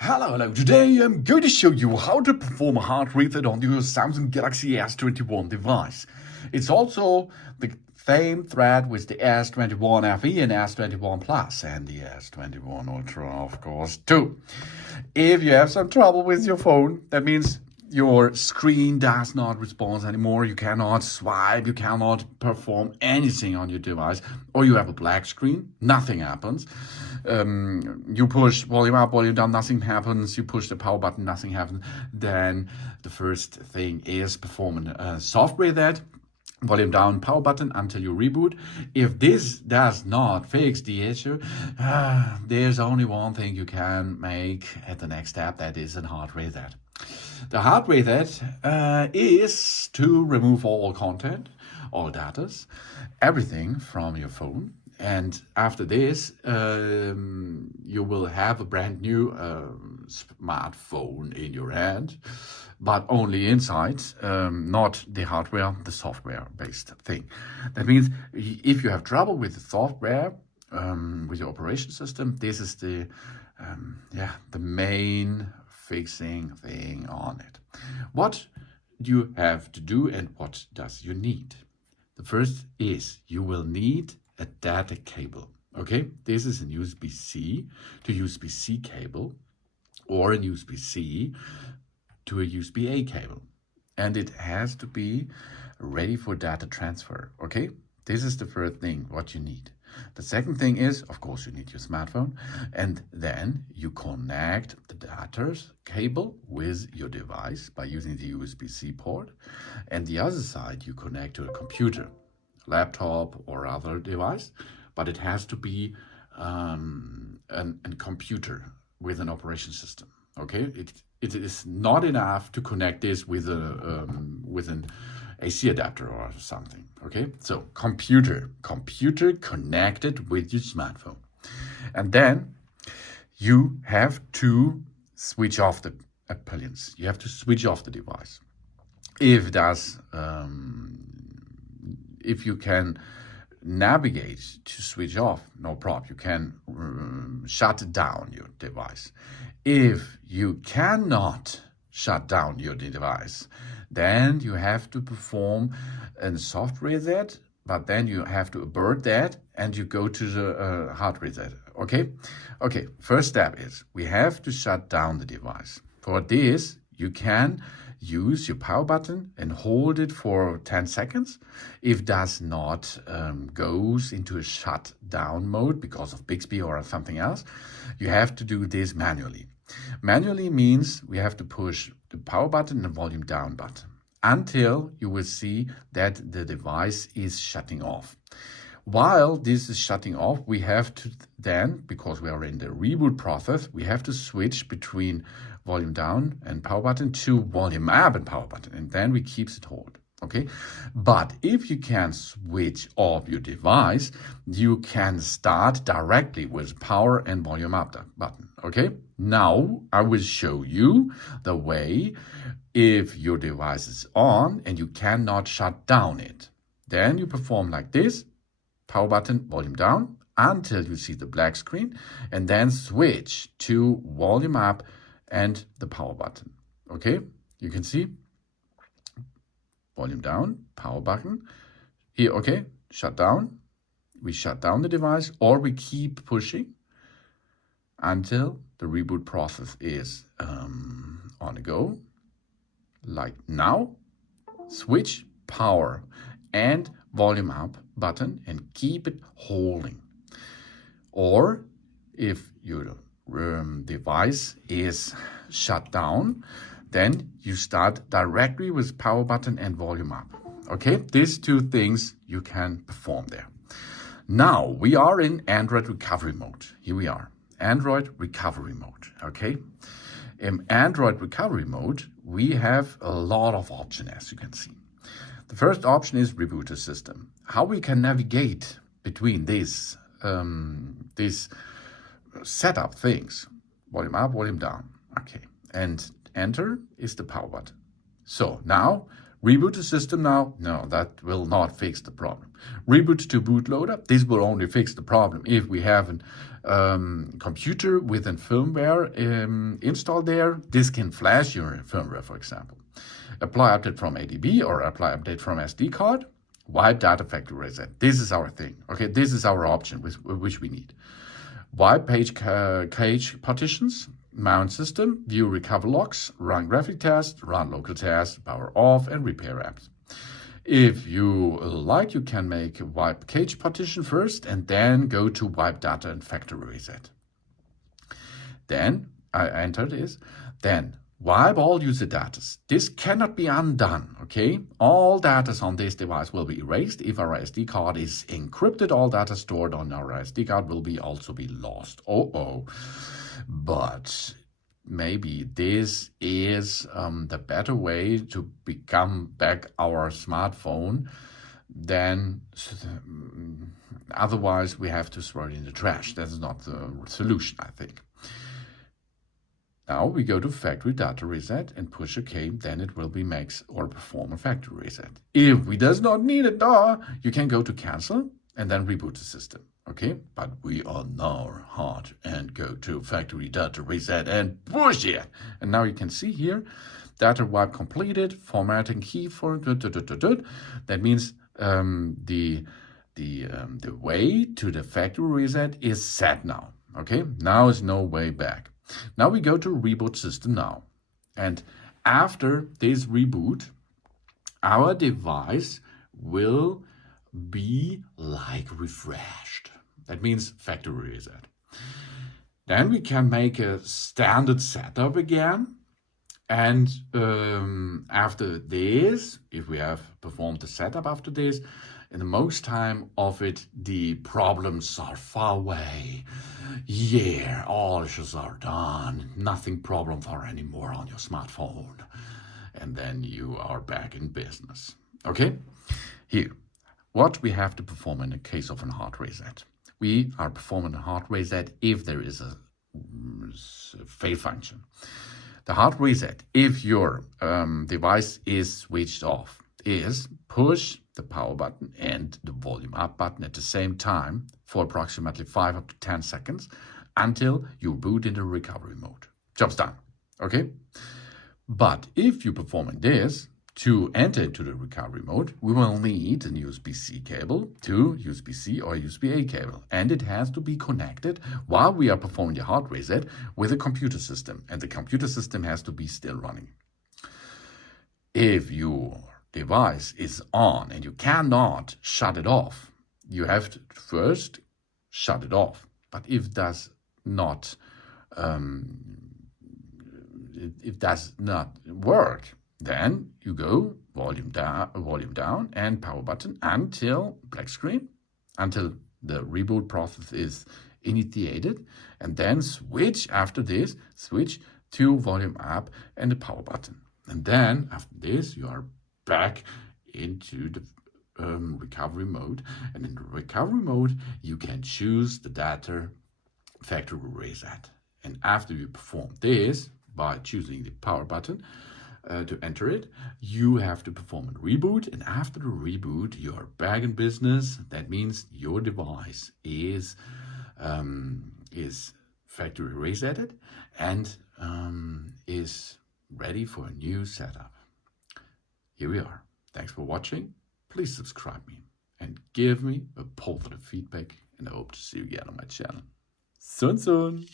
Hello. Today I'm going to show you how to perform a hard reset on your Samsung Galaxy S21 device. It's also the same thread with the S21FE and S21 Plus and the S21 Ultra, of course, too. If you have some trouble with your phone, that means your screen does not respond anymore, you cannot swipe, you cannot perform anything on your device, or you have a black screen, nothing happens. You push volume up, volume down, nothing happens. You push the power button, nothing happens. Then the first thing is perform a software that volume down, power button until you reboot. If this does not fix the issue, there's only one thing you can make at the next step, that is a hard reset. The hard reset is to remove all content, all data, everything from your phone. And after this, you will have a brand new smartphone in your hand, but only inside, not the hardware, the software-based thing. That means if you have trouble with the software, with your operation system, this is the main fixing thing on it. What do you have to do and what does you need? The first is you will need a data cable. Okay, this is a USB-C to USB-C cable, or a USB-C to a USB-A cable, and it has to be ready for data transfer. Okay, this is the first thing what you need. The second thing is, of course, you need your smartphone, and then you connect the data cable with your device by using the USB-C port, and the other side you connect to a computer, laptop or other device, but it has to be a computer with an operation system. Okay, it is not enough to connect this with an AC adapter or something. Okay, so computer connected with your smartphone, and then you have to switch off the appliance. You have to switch off the device. If you can navigate to switch off, no problem. You can shut down your device. If you cannot shut down your device, then you have to perform a soft reset, but then you have to abort that and you go to the hard reset. Okay, first step is we have to shut down the device. For this, you can use your power button and hold it for 10 seconds. If it does not goes into a shutdown mode because of Bixby or something else, you have to do this manually. Manually means we have to push the power button and the volume down button until you will see that the device is shutting off. While this is shutting off, we have to then, because we are in the reboot process, we have to switch between volume down and power button to volume up and power button, and then we keep it hold. Okay, but if you can switch off your device, you can start directly with power and volume up button. Okay, now I will show you the way. If your device is on and you cannot shut down it, then you perform like this: power button, volume down, until you see the black screen, and then switch to volume up and the power button. Okay, you can see volume down, power button. Here, okay, shut down. We shut down the device, or we keep pushing until the reboot process is on the go. Like now, switch power and volume up button and keep it holding. Or if your device is shut down, then you start directly with power button and volume up. Okay, these two things you can perform there. Now we are in Android recovery mode. Here we are, Android recovery mode. Okay, in Android recovery mode, we have a lot of options, as you can see. The first option is reboot the system. How we can navigate between these setup things: volume up, volume down. Okay, and enter is the power button. So now Reboot the system now? No, that will not fix the problem. Reboot to bootloader? This will only fix the problem if we have a computer with a firmware installed there. This can flash your firmware, for example. Apply update from ADB or apply update from SD card. Wipe data factory reset. This is our thing. Okay, this is our option which we need. Wipe page cache partitions, mount system, view recover logs, run graphic test, run local test, power off, and repair apps. If you like, you can make wipe cache partition first and then go to wipe data and factory reset. Then I enter this. Then wipe all user data. This cannot be undone, okay? All data on this device will be erased. If our SD card is encrypted, all data stored on our SD card will also be lost. But maybe this is the better way to become back our smartphone than otherwise we have to throw it in the trash. That's not the solution, I think. Now we go to factory data reset and push OK, then it will be makes or perform a factory reset. If we does not need it, you can go to cancel and then reboot the system. Okay, but we are now hard and go to factory data reset and push it. And now you can see here, data wipe completed, formatting key for that means the way to the factory reset is set now. Okay, now is no way back. Now we go to reboot system now. And after this reboot, our device will be like refreshed. That means factory reset. Then we can make a standard setup again. And after this, if we have performed the setup after this, in the most time of it, the problems are far away. Yeah, all issues are done. Nothing problems are anymore on your smartphone. And then you are back in business. Okay? Here, what we have to perform in the case of a hard reset. We are performing a hard reset if there is a fail function. The hard reset, if your device is switched off, is push the power button and the volume up button at the same time for approximately 5 up to 10 seconds until you boot into recovery mode. Job's done. Okay? But if you're performing this, to enter into the recovery mode, we will need an USB-C cable to USB-C or USB-A cable. And it has to be connected while we are performing the hard reset with a computer system. And the computer system has to be still running. If your device is on and you cannot shut it off, you have to first shut it off. But if does not work, then you go volume down and power button until black screen, until the reboot process is initiated, and then switch after this, switch to volume up and the power button. And then after this, you are back into the recovery mode. And in the recovery mode, you can choose the data factory reset. And after you perform this by choosing the power button, to enter it, you have to perform a reboot, and after the reboot, you are back in business. That means your device is factory resetted and is ready for a new setup. Here we are. Thanks for watching. Please subscribe me and give me a positive feedback, and I hope to see you again on my channel. Soon.